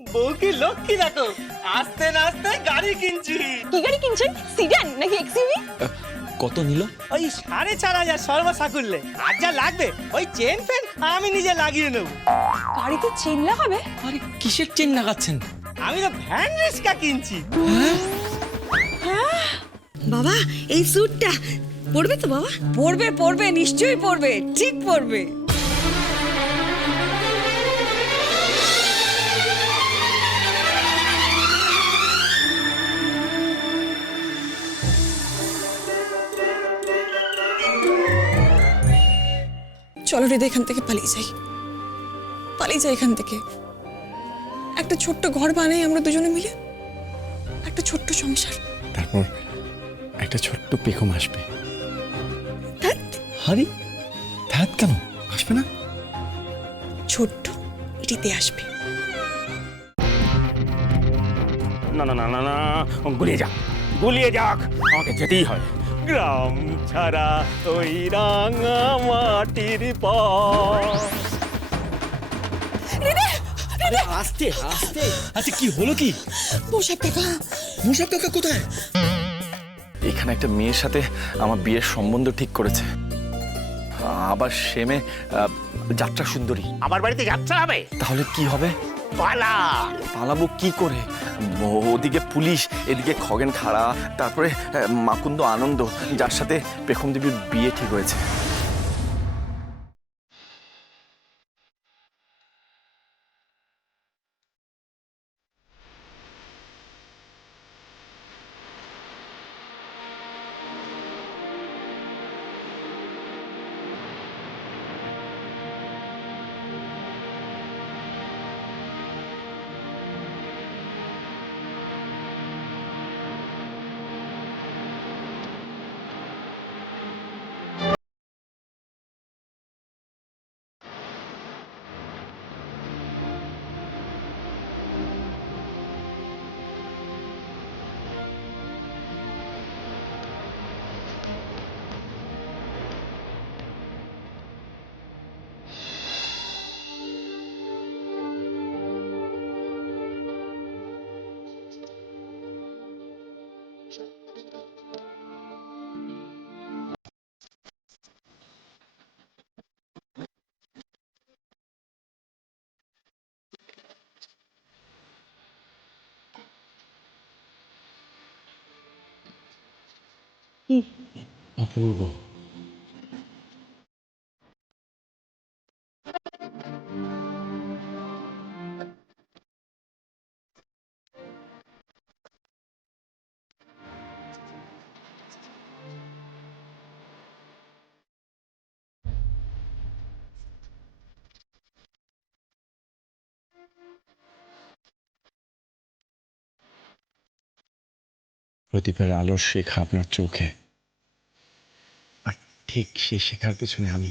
বউকে লক্ষ্মী দেখো, আস্তে না আস্তে গাড়ি কিনছি। কি গাড়ি কিনছেন? সিডান নাকি এক্সইউভি? কত নিল? ওই 4,500 সর্বসাকুল্যে। আর যা লাগবে ওই চেন ফেন আমি নিজে লাগিয়ে নেব। গাড়িতে চেন লাগাবে? আরে কিসের চেন লাগাচ্ছেন? আমি তো ভ্যান রিক্সা কিনছি। বাবা এই স্যুটটা পড়বে তো বাবা? পড়বে পড়বে, নিশ্চয়ই পড়বে, ঠিক পড়বে। চলো হৃদয়, এখান থেকে পালিয়ে যাই, পালিয়ে যাই এখান থেকে। একটা ছোট্ট ঘর বানাই আমরা দুজনে মিলে, একটা ছোট্ট সংসার। তারপর একটা ছোট্ট পেখম আসবে। ধ্যাৎ, আরে ধ্যাত কেন আসবে না? ছোট্ট এটিতে আসবে। না না না না না, গুলিয়ে যাক, গুলিয়ে যাক, আমাকে যেতেই হয়। গ্রাম ছাড়া ওই রাঙা মাটির পথ। আস্তে আস্তে। আচ্ছা কি হলো কি? পোশাক কাকা, মুসাব কাকা কোথায়? এখানে একটা মেয়ের সাথে আমার বিয়ের সম্বন্ধ ঠিক করেছে। আবার সে মেয়ে যাত্রা সুন্দরী। আমার বাড়িতে যাত্রা হবে, তাহলে কি হবে? পালা। পালাবো কি করে? ওদিকে পুলিশ, এদিকে খগেন খাড়া, তারপরে মাকুন্দ আনন্দ, যার সাথে পেখম দেবীর বিয়ে ঠিক হয়েছে। অপূর্ব। প্রদীপের আলোর শেখা আপনার চোখে, আর ঠিক সেই শেখার পেছনে আমি।